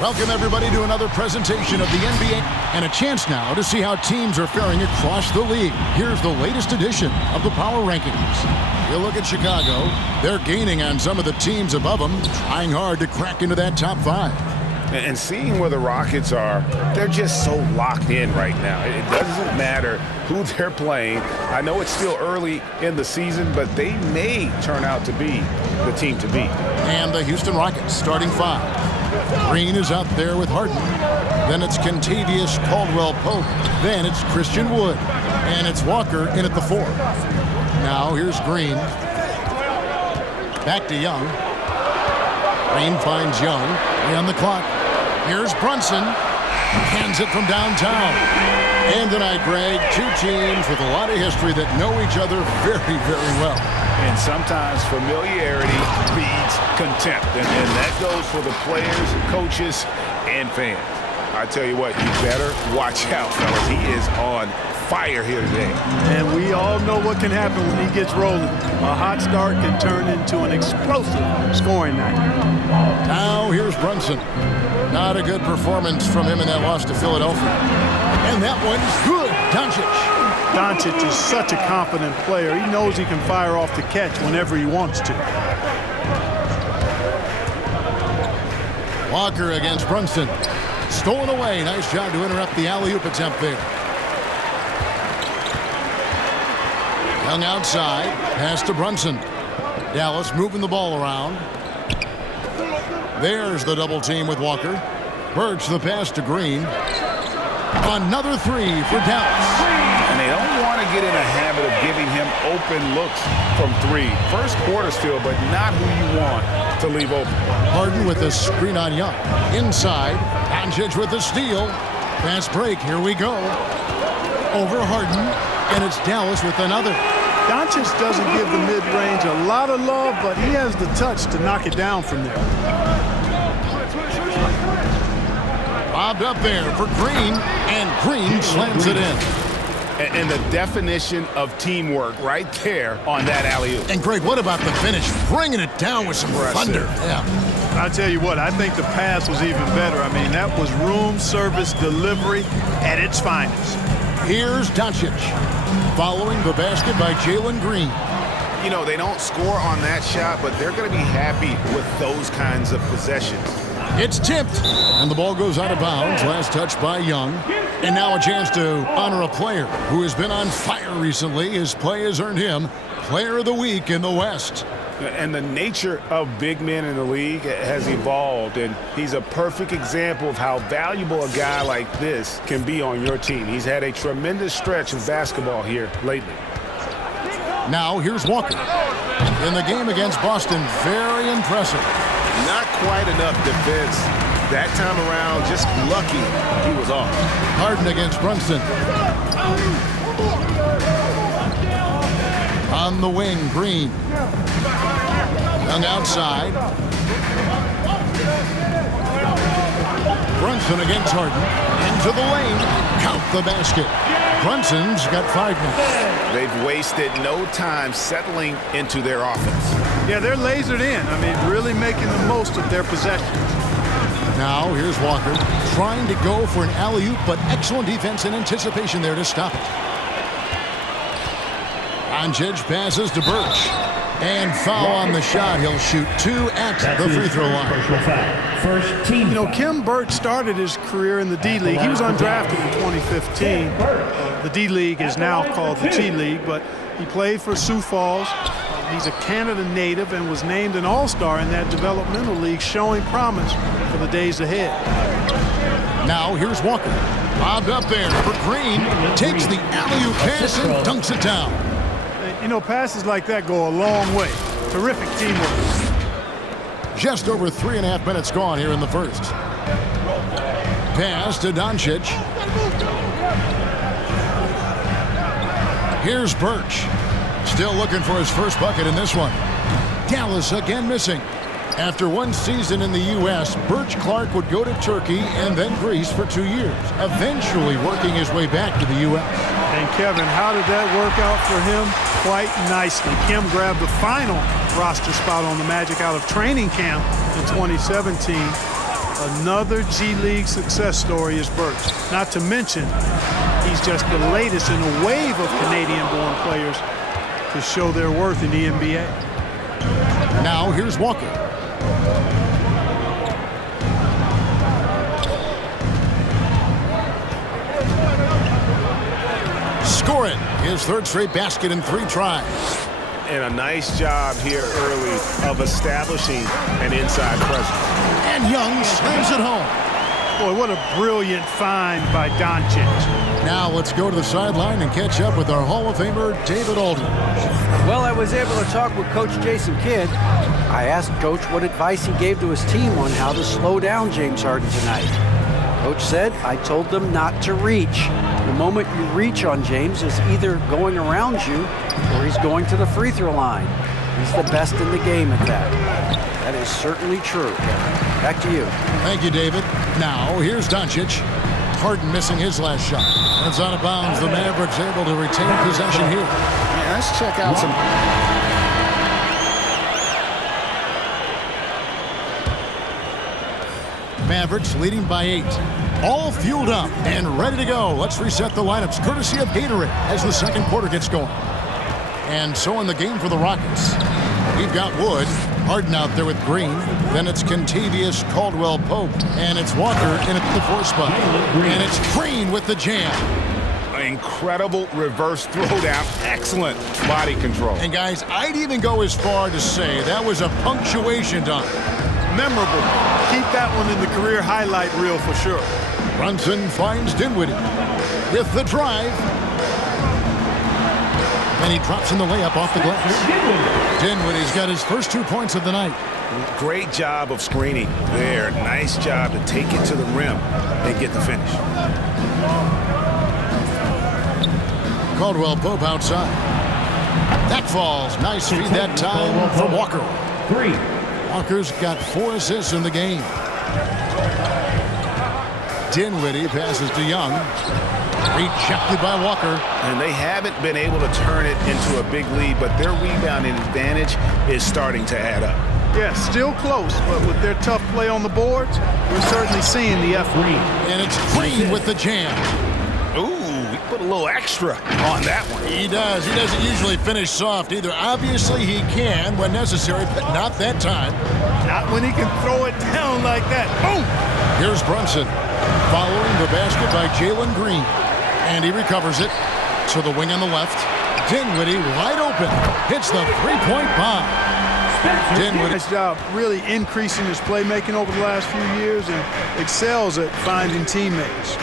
Welcome, everybody, to another presentation of the NBA and a chance now to see how teams are faring across the league. Here's the latest edition of the Power Rankings. You look at Chicago, they're gaining on some of the teams above them, trying hard to crack into that top 5. And seeing where the Rockets are, they're just so locked in right now. It doesn't matter who they're playing. I know it's still early in the season, but they may turn out to be the team to beat. And the Houston Rockets starting 5. Green is out there with Harden. Then it's Kentavious Caldwell-Pope. Then it's Christian Wood. And it's Walker in at the 4. Now here's Green. Back to Young. Green finds Young. On the clock. Here's Brunson. Hands it from downtown. And tonight, Greg, two teams with a lot of history that know each other very, very well. And sometimes familiarity breeds contempt. And that goes for the players, coaches, and fans. I tell you what, you better watch out, fellas. He is on fire here today. And we all know what can happen when he gets rolling. A hot start can turn into an explosive scoring night. Now here's Brunson. Not a good performance from him in that loss to Philadelphia. And that one's good. Doncic is such a confident player. He knows he can fire off the catch whenever he wants to. Walker against Brunson. Stolen away. Nice job to interrupt the alley-oop attempt there. Young outside. Pass to Brunson. Dallas moving the ball around. There's the double team with Walker. Birch the pass to Green. Another 3 for Dallas. And they don't want to get in a habit of giving him open looks from 3. First quarter still, but not who you want to leave open. Harden with a screen on Young. Inside. Doncic with the steal. Fast break. Here we go. Over Harden. And it's Dallas with another. Doncic doesn't give the mid-range a lot of love, but he has the touch to knock it down from there. Bobbed up there for Green, and Green slams it in. And the definition of teamwork right there on that alley-oop. And Greg, what about the finish? Bringing it down with some thunder. Yeah. I'll tell you what, I think the pass was even better. I mean, that was room service delivery at its finest. Here's Doncic. Following the basket by Jalen Green. You know, they don't score on that shot, but they're going to be happy with those kinds of possessions. It's tipped, and the ball goes out of bounds. Last touch by Young. And now a chance to honor a player who has been on fire recently. His play has earned him Player of the Week in the West. And the nature of big men in the league has evolved, and he's a perfect example of how valuable a guy like this can be on your team. He's had a tremendous stretch of basketball here lately. Now here's Walker. In the game against Boston, very impressive. Not quite enough defense that time around, just lucky he was off. Harden against Brunson. On the wing, Green. Young outside. Brunson against Harden. Into the lane. Count the basket. Brunson's got 5 now. They've wasted no time settling into their offense. Yeah, they're lasered in. I mean, really making the most of their possessions. Now here's Walker trying to go for an alley-oop, but excellent defense and anticipation there to stop it. Doncic passes to Birch. And foul on the shot. He'll shoot 2 at the free throw line. First team. You know, Kim Birch started his career in the D-League. He was undrafted in 2015. The D-League is now called the G-League, but he played for Sioux Falls. He's a Canada native and was named an all-star in that developmental league, showing promise for the days ahead. Now here's Walker. Bobbed up there for Green. Takes the alley-oop pass and dunks it down. You know, passes like that go a long way. Terrific teamwork. Just over 3.5 minutes gone here in the first. Pass to Doncic. Here's Birch. Still looking for his first bucket in this one. Dallas again missing. After one season in the U.S., Birch Clark would go to Turkey and then Greece for 2 years, eventually working his way back to the U.S. And Kevin, how did that work out for him? Quite nicely. Kim grabbed the final roster spot on the Magic out of training camp in 2017. Another G League success story is Birch. Not to mention, he's just the latest in a wave of Canadian-born players to show their worth in the NBA. Now here's Walker. Scoring his third straight basket in 3 tries. And a nice job here early of establishing an inside presence. And Young slams it home. Boy, what a brilliant find by Doncic. Now let's go to the sideline and catch up with our Hall of Famer, David Aldridge. Well, I was able to talk with Coach Jason Kidd. I asked Coach what advice he gave to his team on how to slow down James Harden tonight. Coach said, I told them not to reach. The moment you reach on James is either going around you or he's going to the free throw line. He's the best in the game at that. That is certainly true. Back to you. Thank you, David. Now, here's Doncic. Harden missing his last shot. It's out of bounds. The Mavericks able to retain possession here. Yeah, let's check out some... Mavericks leading by 8. All fueled up and ready to go. Let's reset the lineups courtesy of Gatorade as the second quarter gets going. And so in the game for the Rockets, we've got Wood, Harden out there with Green. Then it's Kentavious Caldwell-Pope. And it's Walker in at the 4 spot. And it's Green with the jam. Incredible reverse throwdown. Excellent body control. And guys, I'd even go as far to say that was a punctuation dunk. Memorable. Keep that one in the career highlight reel for sure. Brunson finds Dinwiddie with the drive. And he drops in the layup off the glass. Dinwiddie's got his first 2 points of the night. Great job of screening there. Nice job to take it to the rim and get the finish. Caldwell-Pope outside. That falls. Nice feed that time from Walker. 3. Walker's got 4 assists in the game. Dinwiddie passes to Young. Rejected by Walker. And they haven't been able to turn it into a big lead, but their rebounding advantage is starting to add up. Yeah, still close, but with their tough play on the boards, we're certainly seeing the effort. And it's Green with the jam. Ooh, he put a little extra on that one. He does. He doesn't usually finish soft either. Obviously, he can when necessary, but not that time. Not when he can throw it down like that. Boom! Here's Brunson following the basket by JALEN Green. And he recovers it to the wing on the left. Dinwiddie wide open. Hits the three-point bomb. Dinwiddie. Nice job really increasing his playmaking over the last few years and excels at finding teammates.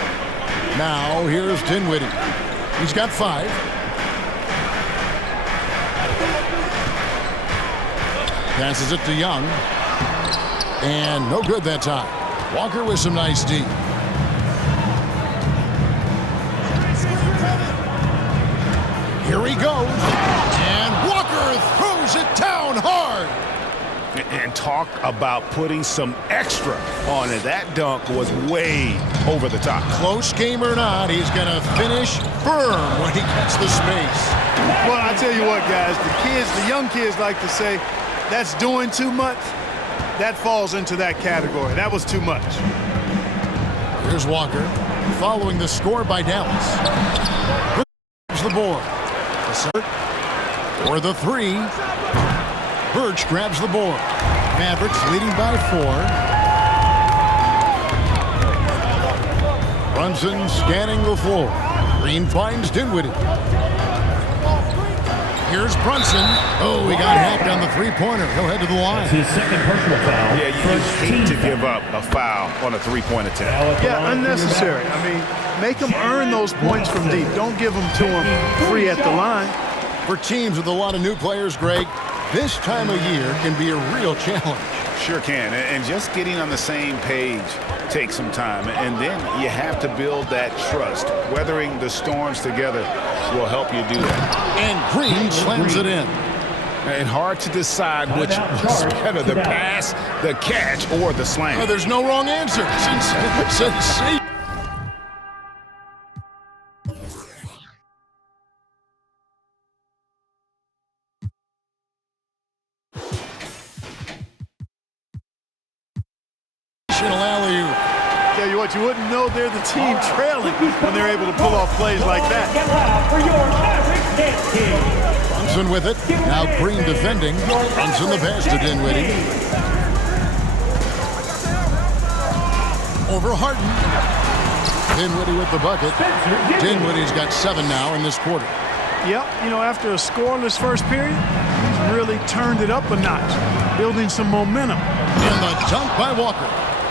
Now here's Dinwiddie. He's got 5. Passes it to Young. And no good that time. Walker with some nice D. Here he goes. And Walker throws it down hard. And talk about putting some extra on it. That dunk was way over the top. Close game or not, he's going to finish firm when he gets the space. Well, I tell you what, guys, the young kids like to say, that's doing too much. That falls into that category. That was too much. Here's Walker following the score by Dallas. Here's the board. For the 3. Birch grabs the board. Mavericks leading by 4. Brunson scanning the floor. Green finds Dinwiddie. Here's Brunson. Oh, he got hacked on the 3-pointer. He'll head to the line. His second personal foul. Yeah, you hate to give up a foul on a 3-point attempt. Yeah, unnecessary. I mean, make them earn those points from deep. Don't give them to them free at the line. For teams with a lot of new players, Greg, this time of year can be a real challenge. Sure can. And just getting on the same page takes some time. And then you have to build that trust. Weathering the storms together will help you do that. And Green slams it in. And hard to decide which was better, the pass, the catch, or the slam. Oh, there's no wrong answer. Sensational. but you wouldn't know they're the team trailing when they're able to pull off plays like that. Brunson with it. Now Green defending. Brunson the pass to Dinwiddie. Over Harden. Dinwiddie with the bucket. Dinwiddie's got 7 now in this quarter. Yep, you know, after a scoreless first period, he's really turned it up a notch, building some momentum. And the dunk by Walker.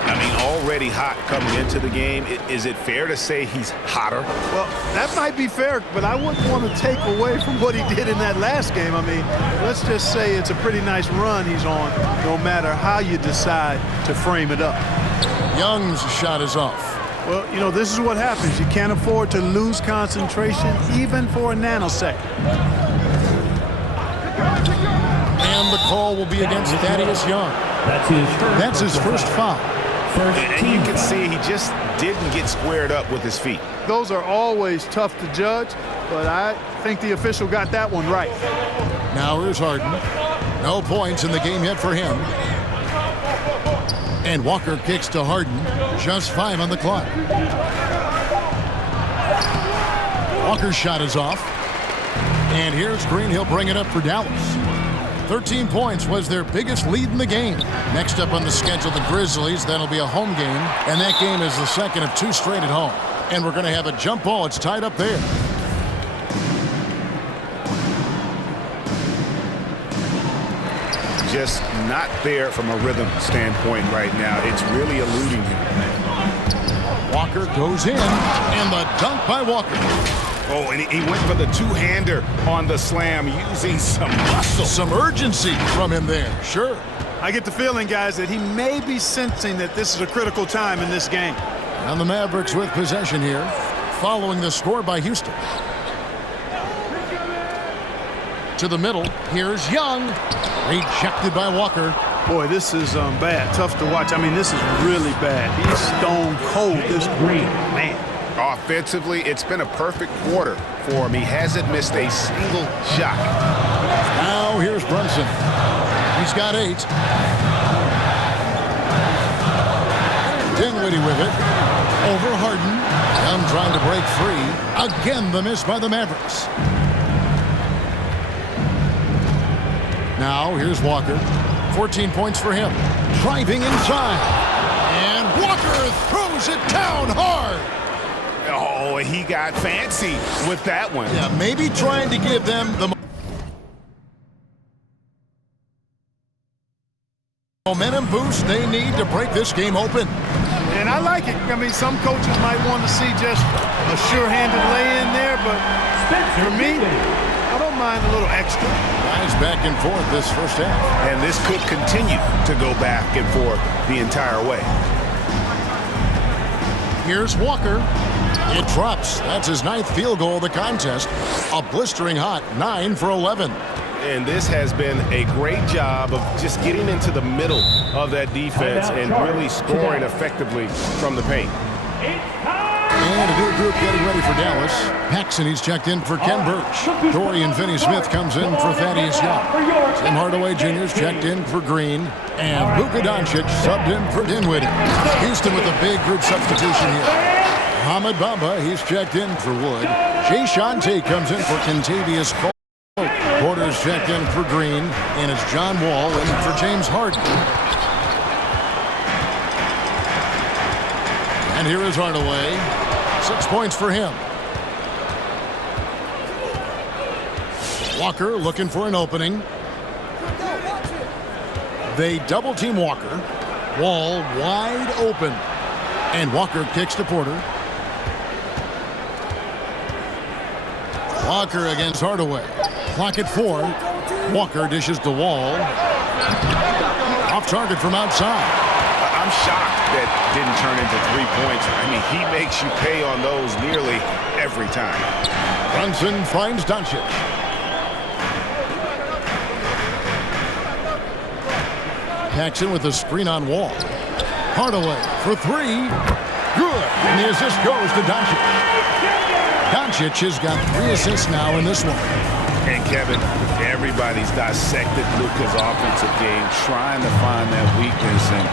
I mean, already hot coming into the game. Is it fair to say he's hotter? Well, that might be fair, but I wouldn't want to take away from what he did in that last game. I mean, let's just say it's a pretty nice run he's on, no matter how you decide to frame it up. Young's shot is off. Well, you know, this is what happens. You can't afford to lose concentration even for a nanosecond. And the call will be against Thaddeus Young. That's his first foul. And you can see he just didn't get squared up with his feet. Those are always tough to judge, but I think the official got that one right. Now here's Harden. No points in the game yet for him. And Walker kicks to Harden. Just 5 on the clock. Walker's shot is off. And here's Green. He'll bring it up for Dallas. 13 points was their biggest lead in the game. Next up on the schedule, the Grizzlies. That'll be a home game. And that game is the second of 2 straight at home. And we're going to have a jump ball. It's tied up there. Just not there from a rhythm standpoint right now. It's really eluding him. Walker goes in, and the dunk by Walker. Oh, and he went for the two-hander on the slam, using some muscle. Some urgency from him there, sure. I get the feeling, guys, that he may be sensing that this is a critical time in this game. And the Mavericks with possession here, following the score by Houston. To the middle, here's Young. Rejected by Walker. Boy, this is bad. Tough to watch. I mean, this is really bad. He's stone cold, this Green. Man. Offensively, it's been a perfect quarter for him. He hasn't missed a single shot. Now here's Brunson. He's got 8. Dinwiddie with it. Over Harden. Young trying to break free. Again, the miss by the Mavericks. Now, here's Walker. 14 points for him. Driving inside. And Walker throws it down hard. Oh, he got fancy with that one. Yeah, maybe trying to give them the momentum boost they need to break this game open. And I like it. I mean, some coaches might want to see just a sure-handed lay-in there, but for me, I don't mind a little extra. Guys back and forth this first half. And this could continue to go back and forth the entire way. Here's Walker. It drops. That's his 9th field goal of the contest. A blistering hot 9 for 11. And this has been a great job of just getting into the middle of that defense and really scoring effectively from the paint. And a new group getting ready for Dallas. Paxson, he's checked in for Ken Birch. Dorian Finney-Smith comes in for Thaddeus Young. Tim Hardaway Jr.'s checked in for Green. And Luka Doncic subbed in for Dinwiddie. Houston with a big group substitution here. Hamid Bamba, he's checked in for Wood. Jay Shante comes in for Kentavious Cole. Porter's checked in for Green. And it's John Wall in for James Harden. And here is Hardaway. 6 points for him. Walker looking for an opening. They double team Walker. Wall wide open. And Walker kicks to Porter. Walker against Hardaway. Clock at 4. Walker dishes to Wall. Off target from outside. I'm shocked that didn't turn into 3 points. I mean, he makes you pay on those nearly every time. Brunson finds Doncic. Paxson with a screen on Wall. Hardaway for 3. Good. And the assist goes to Doncic. Doncic has got 3 assists now in this one. And Kevin, everybody's dissected Luka's offensive game, trying to find that weakness, and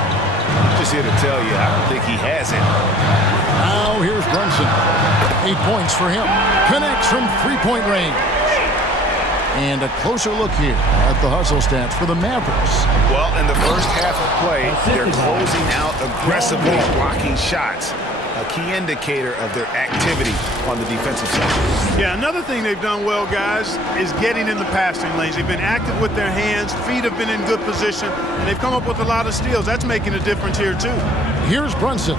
Just here to tell you, I don't think he has it. Now here's Brunson. 8 points for him. Connects from three-point range. And a closer look here at the hustle stats for the Mavericks. Well, in the first half of play, they're closing out aggressively, blocking shots. A key indicator of their activity on the defensive side. Yeah, another thing they've done well, guys, is getting in the passing lanes. They've been active with their hands, feet have been in good position, and they've come up with a lot of steals. That's making a difference here, too. Here's Brunson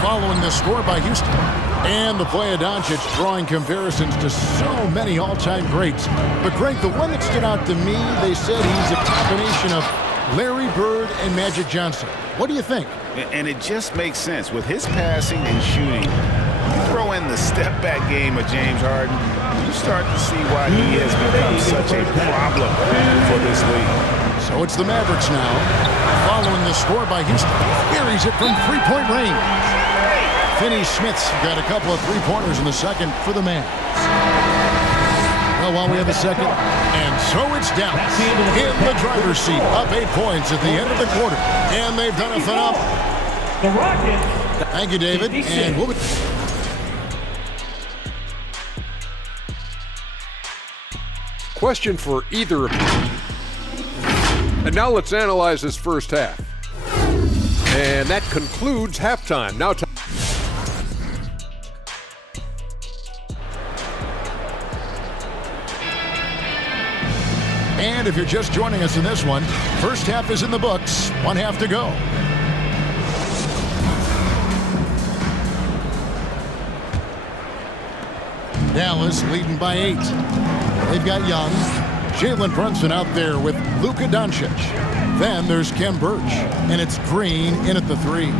following the score by Houston. And the play of Doncic drawing comparisons to so many all-time greats. But, Greg, the one that stood out to me, they said he's a combination of Larry Bird and Magic Johnson. What do you think? And it just makes sense. With his passing and shooting, you throw in the step-back game of James Harden, you start to see why he has become such a problem for this league. So it's the Mavericks now, following the score by Houston. Buries it from three-point range. Finney-Smith's got a couple of three-pointers in the second for the Mavs. Well, while we have a second, and so it's Dallas in the driver's seat, up 8 points at the end of the quarter. And they've done a phenomenal. The Rockets. Thank you, David. And we'll be... Question for either of you. And now let's analyze this first half. And that concludes halftime. Now time. And if you're just joining us in this one, first half is in the books. 1 half to go. Dallas leading by 8. They've got Young. Jalen Brunson out there with Luka Doncic. Then there's Kem Birch. And it's Green in at the 3.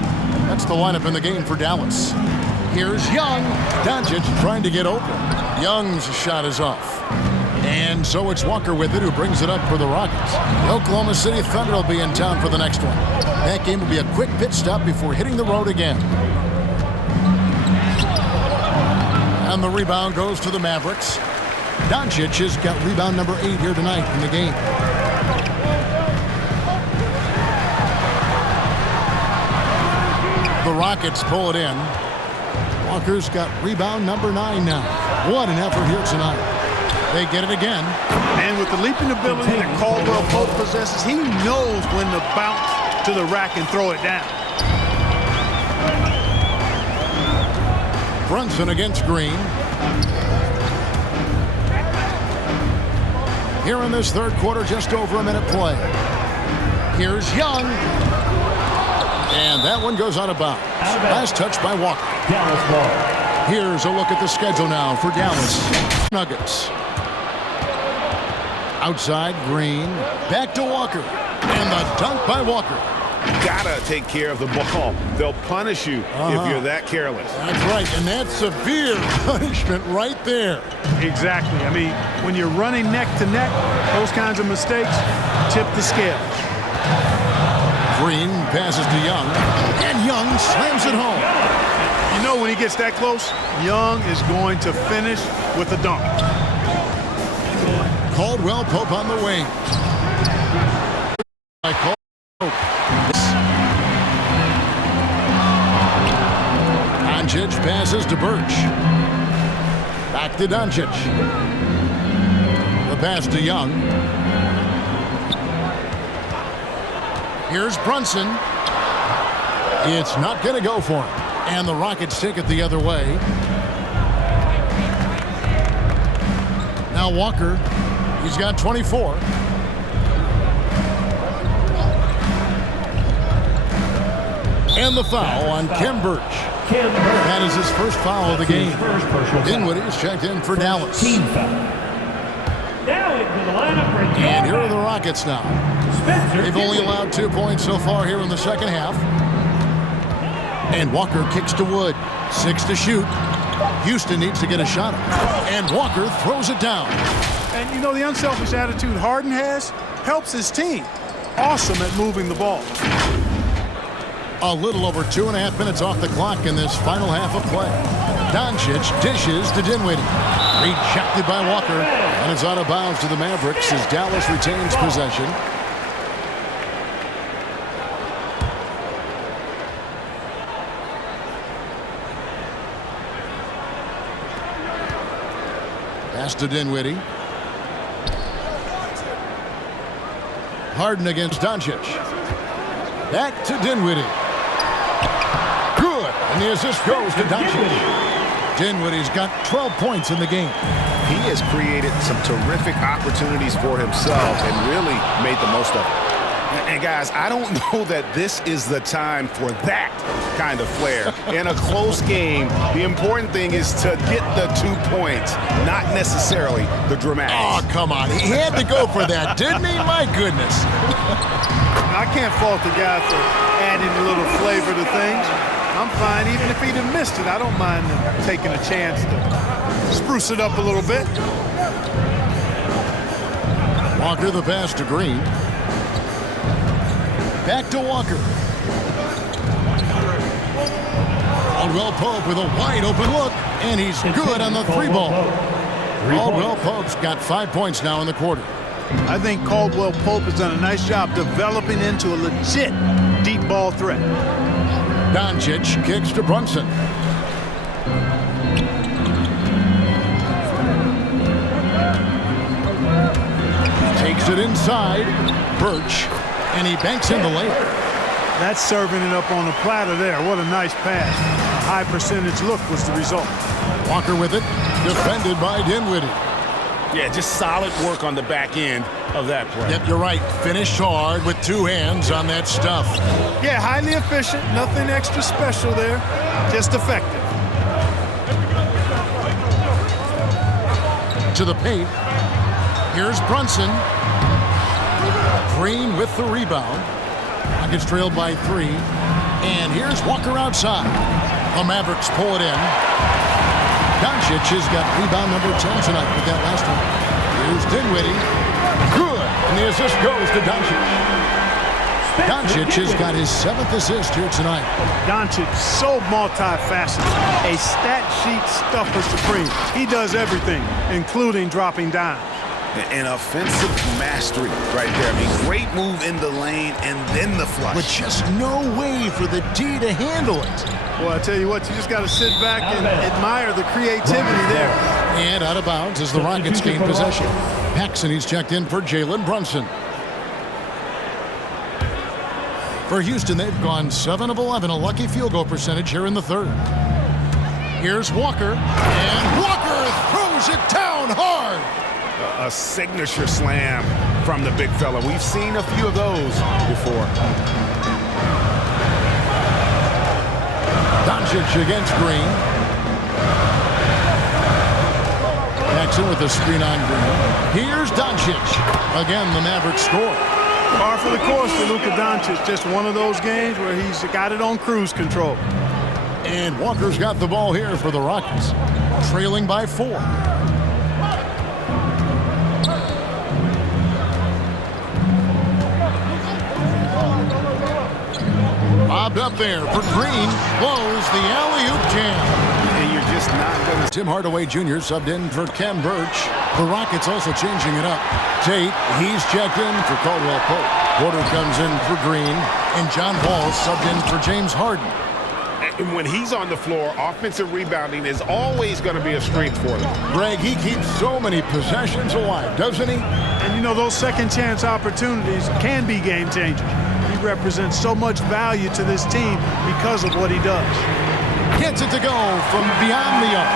That's the lineup in the game for Dallas. Here's Young. Doncic trying to get open. Young's shot is off. And so it's Walker with it, who brings it up for the Rockets. The Oklahoma City Thunder will be in town for the next one. That game will be a quick pit stop before hitting the road again. And the rebound goes to the Mavericks. Doncic has got rebound number 8 here tonight in the game. The Rockets pull it in. Walker's got rebound number 9 now. What an effort here tonight. They get it again. And with the leaping ability that Caldwell Pope possesses, he knows when to bounce to the rack and throw it down. Brunson against Green. Here in this third quarter, just over a minute play. Here's Young. And that one goes out of bounds. Last touch by Walker. Dallas ball. Here's a look at the schedule now for Dallas Nuggets. Outside, Green. Back to Walker. And the dunk by Walker. Gotta take care of the ball. They'll punish you if you're that careless. That's right, and that's severe punishment right there. Exactly. I mean, when you're running neck to neck, those kinds of mistakes tip the scales. Green passes to Young, and Young slams it home. You know, when he gets that close, Young is going to finish with a dunk. Caldwell Pope on the wing. By Pope. Doncic passes to Birch. Back to Doncic. The pass to Young. Here's Brunson. It's not going to go for him. And the Rockets take it the other way. Now Walker. He's got 24. And the foul on Kem Birch. That is his first foul of the game. Dinwiddie's checked in for Dallas. Team foul. Now into the lineup for And here are the Rockets now. They've only allowed 2 points so far here in the second half. And Walker kicks to Wood. 6 to shoot. Houston needs to get a shot. And Walker throws it down. And you know, the unselfish attitude Harden has helps his team. Awesome at moving the ball. A little over 2.5 minutes off the clock in this final half of play. Doncic dishes to Dinwiddie. Rejected by Walker. And it's out of bounds to the Mavericks as Dallas retains possession. Pass to Dinwiddie. Harden against Doncic. Back to Dinwiddie. Good. And the assist goes to Doncic. Dinwiddie's got 12 points in the game. He has created some terrific opportunities for himself and really made the most of it. And guys, I don't know that this is the time for that kind of flair. In a close game, the important thing is to get the 2 points, not necessarily the dramatics. Oh, come on. He had to go for that, didn't he? My goodness. I can't fault the guy for adding a little flavor to things. I'm fine. Even if he'd have missed it, I don't mind taking a chance to spruce it up a little bit. Walker the pass to Green. Back to Walker. Caldwell Pope with a wide open look, and he's good on the 3 ball. Caldwell Pope's got 5 points now in the quarter. I think Caldwell Pope has done a nice job developing into a legit deep ball threat. Doncic kicks to Brunson. Takes it inside. Birch. And he banks in the layup. That's serving it up on the platter there. What a nice pass. A high percentage look was the result. Walker with it. Defended by Dinwiddie. Yeah, just solid work on the back end of that play. Yep, you're right. Finished hard with 2 hands on that stuff. Yeah, highly efficient. Nothing extra special there. Just effective. To the paint. Here's Brunson. Green with the rebound. Rockets trailed by 3. And here's Walker outside. The Mavericks pull it in. Doncic has got rebound number 10 tonight with that last one. Here's Dinwiddie. Good. And the assist goes to Doncic. Doncic has got his 7th assist here tonight. Doncic, so multifaceted. A stat sheet stuffer supreme. He does everything, including dropping down. An offensive mastery right there. I mean, great move in the lane and then the flush. But just no way for the D to handle it. Well, I tell you what, you just got to sit back and admire the creativity there. And out of bounds as the Rockets gain possession. Paxson, checked in for Jalen Brunson. For Houston, they've gone 7 of 11, a lucky field goal percentage here in the 3rd. Here's Walker, and Walker throws it down hard. A signature slam from the big fella. We've seen a few of those before. Doncic against Green. Paxson with a screen on Green. Here's Doncic. Again, the Mavericks score. Par for the course for Luka Doncic. Just one of those games where he's got it on cruise control. And Walker's got the ball here for the Rockets. Trailing by 4. Bobbed up there for Green. Blows the alley-oop jam. And you're just not going to... Tim Hardaway Jr. subbed in for Kem Birch. The Rockets also changing it up. Tate, he's checked in for Caldwell Pope. Porter comes in for Green. And John Wall subbed in for James Harden. And when he's on the floor, offensive rebounding is always going to be a strength for them. Greg, he keeps so many possessions alive, doesn't he? And you know, those second chance opportunities can be game changers. He represents so much value to this team because of what he does. Gets it to go from beyond the arc.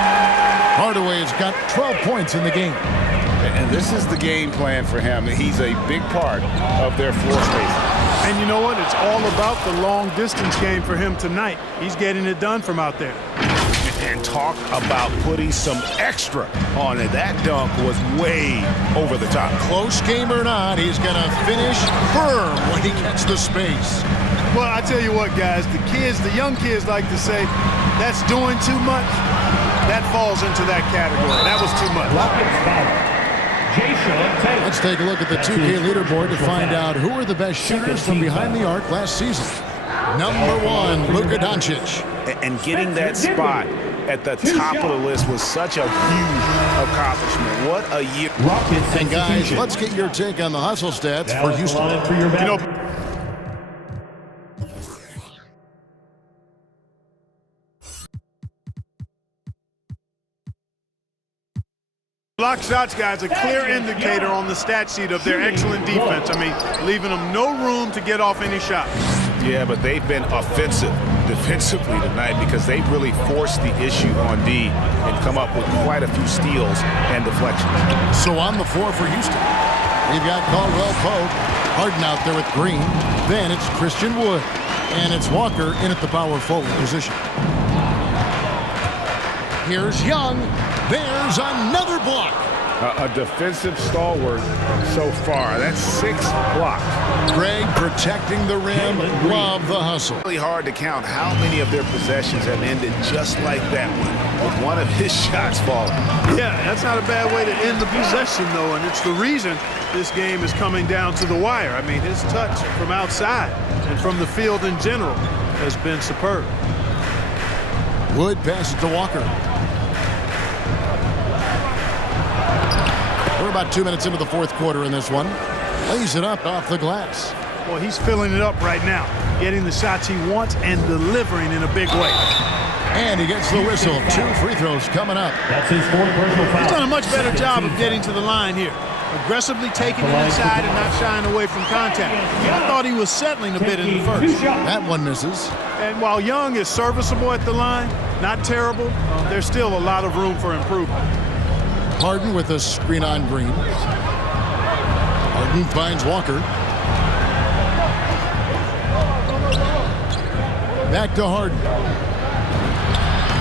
Hardaway's got 12 points in the game. And this is the game plan for him. He's a big part of their floor space. And you know what? It's all about the long distance game for him tonight. He's getting it done from out there. And talk about putting some extra on it. That dunk was way over the top. Close game or not, he's going to finish firm when he gets the space. Well, I tell you what, guys, the young kids like to say, that's doing too much. That falls into that category. That was too much. Let's take a look at the 2K leaderboard to find out who are the best shooters from behind the arc last season. Number 1, Luka Doncic. And getting that spot at the top of the list was such a huge accomplishment. What a year. And guys, let's get your take on the hustle stats for Houston. You know, Block shots, guys, a clear indicator on the stat sheet of their excellent defense. I mean, leaving them no room to get off any shots. Yeah, but they've been offensive defensively tonight because they've really forced the issue on D and come up with quite a few steals and deflections. So on the floor for Houston, we've got Caldwell Pope, Harden out there with Green. Then it's Christian Wood, and it's Walker in at the power forward position. Here's Young. There's another block. A defensive stalwart so far. That's 6 blocks. Greg protecting the rim. Love the hustle. Really hard to count how many of their possessions have ended just like that one, with one of his shots falling. Yeah, that's not a bad way to end the possession, though, and it's the reason this game is coming down to the wire. I mean, his touch from outside and from the field in general has been superb. Wood passes to Walker. We're about 2 minutes into the fourth quarter in this one. Lays it up off the glass. Well, he's filling it up right now, getting the shots he wants and delivering in a big way. And he gets the whistle. 2 free throws coming up. That's his fourth personal foul. He's done a much better job of getting to the line here. Aggressively taking it inside and not shying away from contact. I thought he was settling a bit in the first. That one misses. And while Young is serviceable at the line, not terrible, there's still a lot of room for improvement. Harden with a screen on Green. Harden finds Walker. Back to Harden.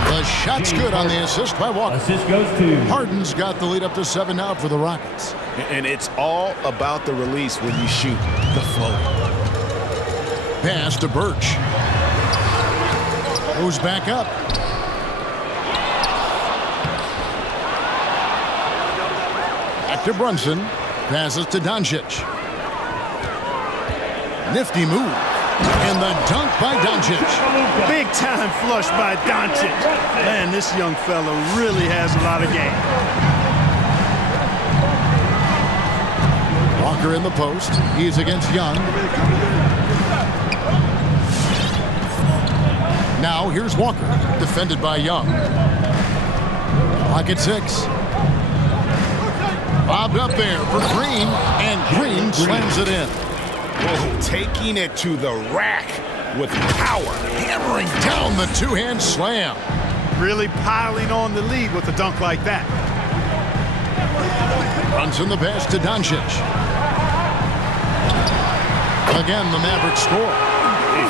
The shot's good on the assist by Walker. Assist goes to Harden's got the lead up to 7 now for the Rockets. And it's all about the release when you shoot the flow. Pass to Birch. Goes back up. Back to Brunson. Passes to Doncic. Nifty move. And the dunk by Doncic. Big time flush by Doncic. Man, this young fella really has a lot of game. Walker in the post. He's against Young. Now here's Walker. Defended by Young. Clock at 6. Bobbed up there for Green. And Green slams it in. Whoa, taking it to the rack with power. Hammering down the two-hand slam. Really piling on the lead with a dunk like that. Runs in the pass to Doncic. Again, the Mavericks score.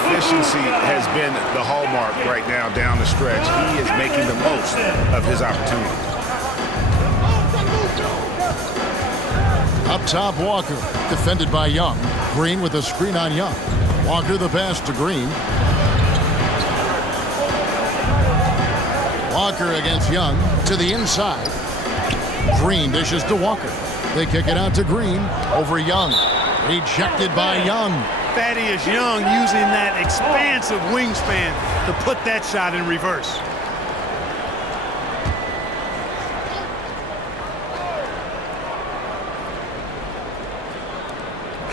Efficiency has been the hallmark right now down the stretch. He is making the most of his opportunity. Up top, Walker, defended by Young. Green with a screen on Young. Walker the pass to Green. Walker against Young to the inside. Green dishes to Walker. They kick it out to Green over Young. Rejected by Young. Thaddeus Young using that expansive wingspan to put that shot in reverse.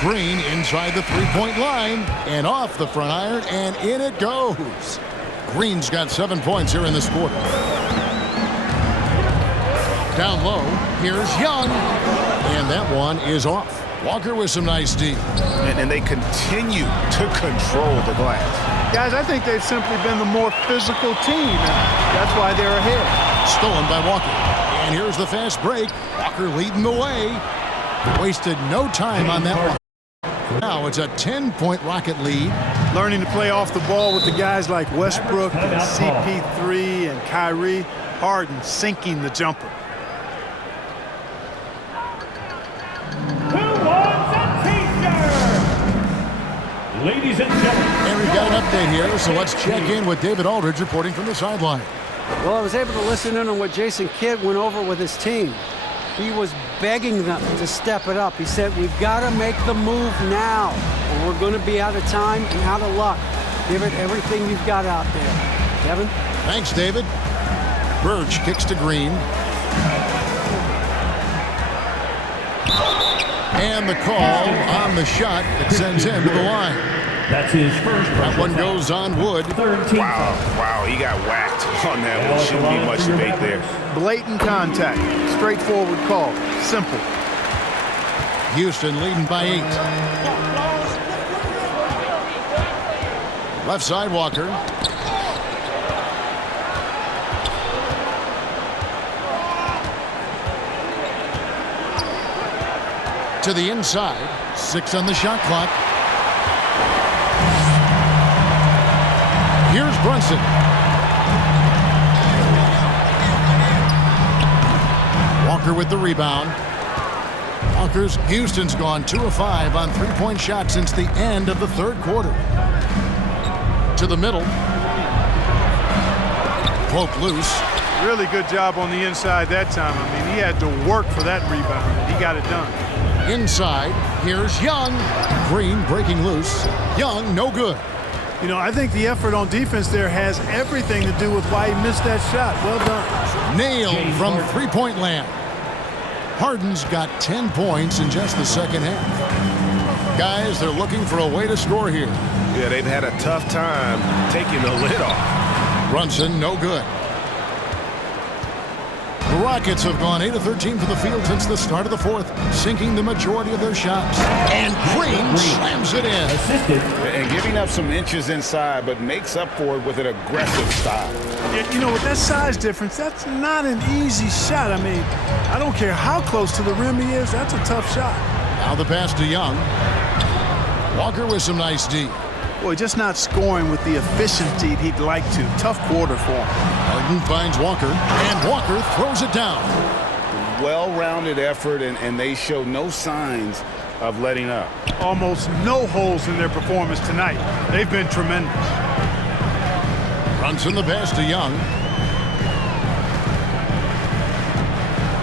Green inside the three-point line and off the front iron, and in it goes. Green's got 7 points here in this quarter. Down low, here's Young, and that one is off. Walker with some nice D. And they continue to control the glass. Guys, I think they've simply been the more physical team, and that's why they're ahead. Stolen by Walker. And here's the fast break. Walker leading the way. Wasted no time on that one. Now it's a 10-point Rocket lead. Learning to play off the ball with the guys like Westbrook and CP3 and Kyrie. Harden sinking the jumper. Who wants a t-shirt? Ladies and gentlemen. And we've got an update here, so let's check in with David Aldridge reporting from the sideline. Well, I was able to listen in on what Jason Kidd went over with his team. He was begging them to step it up. He said, we've got to make the move now, or we're going to be out of time and out of luck. Give it everything you've got out there. Kevin? Thanks, David. Birch kicks to Green. And the call on the shot that sends him to the line. That's his first. That one goes on wood. Third team foul. Wow, he got whacked on that one. Shouldn't be much debate there. Blatant contact. Straightforward call. Simple. Houston leading by 8. Left side, Walker. To the inside. 6 on the shot clock. Here's Brunson. Walker with the rebound. Houston's gone 2 of 5 on three-point shots since the end of the third quarter. To the middle. Poke loose. Really good job on the inside that time. I mean, he had to work for that rebound, and he got it done. Inside, here's Young. Green breaking loose. Young, no good. You know, I think the effort on defense there has everything to do with why he missed that shot. Well done. Nailed from three-point land. Harden's got 10 points in just the second half. Guys, they're looking for a way to score here. Yeah, they've had a tough time taking the lid off. Brunson, no good. The Rockets have gone 8 of 13 from the field since the start of the fourth, sinking the majority of their shots. And Green slams it in. Assisted. And giving up some inches inside, but makes up for it with an aggressive style. Yeah, you know, with that size difference, that's not an easy shot. I mean, I don't care how close to the rim he is, that's a tough shot. Now the pass to Young. Walker with some nice D. Boy, just not scoring with the efficiency he'd like to. Tough quarter for him. Harden finds Walker, and Walker throws it down. Well-rounded effort, and they show no signs of letting up. Almost no holes in their performance tonight. They've been tremendous. Brunson the pass to Young.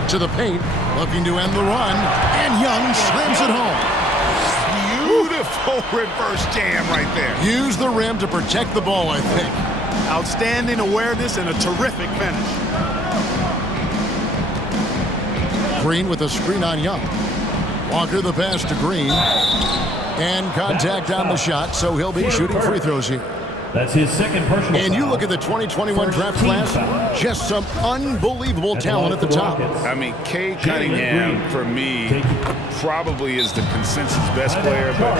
To the paint, looking to end the run, and Young slams it home. Beautiful reverse jam right there. Use the rim to protect the ball, I think. Outstanding awareness and a terrific finish. Green with a screen on Young. Walker the pass to Green. And contact on the shot, so he'll be shooting free throws here. That's his second personal And you foul. look at the 2021 draft class, just some unbelievable talent at the top. I mean, Cade Cunningham, for me, probably is the consensus best player, but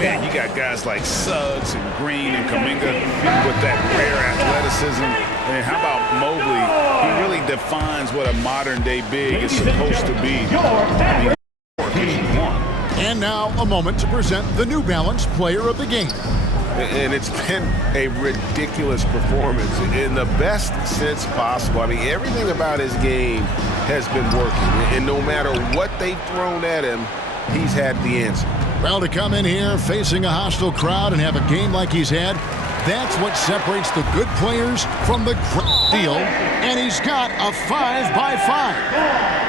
man, you got guys like Suggs and Green and Kuminga with that rare athleticism. And how about Mobley? He really defines what a modern-day big is supposed to be. I mean, And now a moment to present the New Balance Player of the Game. and it's been a ridiculous performance in the best sense possible. I mean, everything about his game has been working. And no matter what they've thrown at him, he's had the answer. Well, to come in here facing a hostile crowd and have a game like he's had, that's what separates the good players from the great deal. And he's got a 5x5.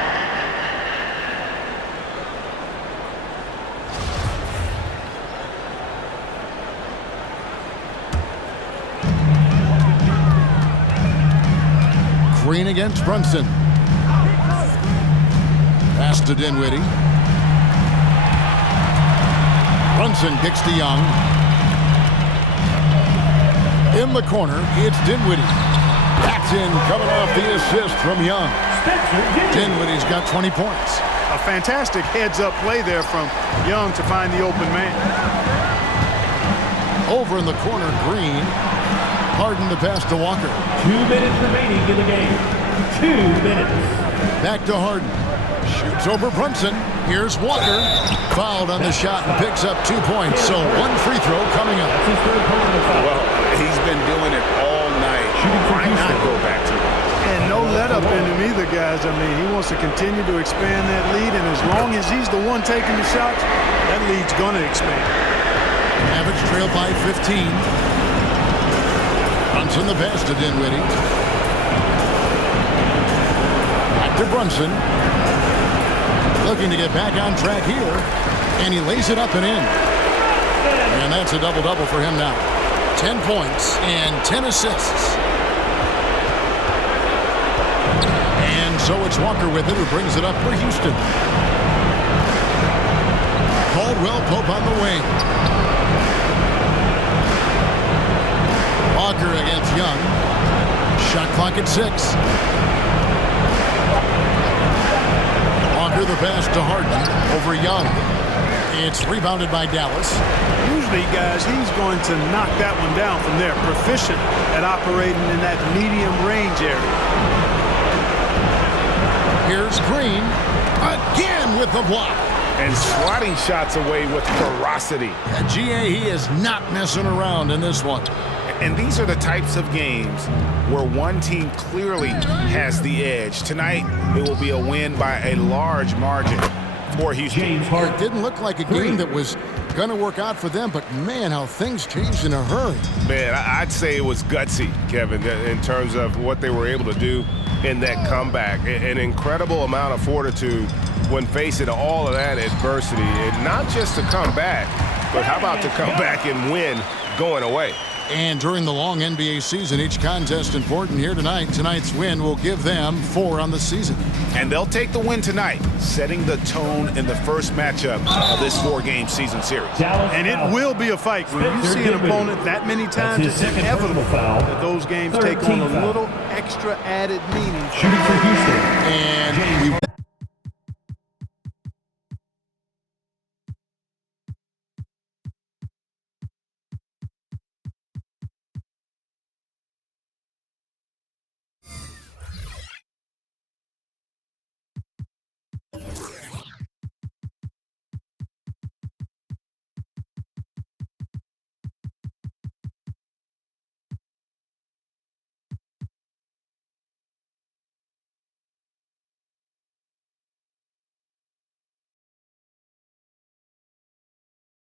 Green against Brunson. Pass to Dinwiddie. Brunson kicks to Young. In the corner, it's Dinwiddie. That's in, coming off the assist from Young. Dinwiddie's got 20 points. A fantastic heads-up play there from Young to find the open man. Over in the corner, Green. Harden the pass to Walker. 2 minutes remaining in the game. 2 minutes. Back to Harden. Shoots over Brunson. Here's Walker. Fouled on the shot and picks up 2 points. So one free throw coming up. That's his third personal foul. Well, he's been doing it all night. Why not go back to it? And no let-up in him either, guys. I mean, he wants to continue to expand that lead, and as long as he's the one taking the shots, that lead's going to expand. Mavericks trail by 15. Brunson the pass to Dinwiddie. Back to Brunson. Looking to get back on track here. And he lays it up and in. And that's a double-double for him now. 10 points and 10 assists. So it's Walker with it, who brings it up for Houston. Caldwell Pope on the wing. Walker against Young. Shot clock at 6. Walker the pass to Harden over Young. It's rebounded by Dallas. Usually, guys, he's going to knock that one down from there. Proficient at operating in that medium range area. Here's Green again with the block. And swatting shots away with ferocity. GA, he is not messing around in this one. And these are the types of games where one team clearly has the edge. Tonight, it will be a win by a large margin for Houston. It didn't look like a game that was going to work out for them, but man, how things changed in a hurry. Man, I'd say it was gutsy, Kevin, in terms of what they were able to do in that comeback. An incredible amount of fortitude when facing all of that adversity. And not just to come back, but how about to come back and win going away? And during the long NBA season, each contest important. Here tonight. Tonight's win will give them 4 on the season. And they'll take the win tonight, setting the tone in the first matchup of this 4-game season series. And it will be a fight. When you see an opponent that many times, it's inevitable that those games take on a little extra added meaning. Shooting for Houston. And we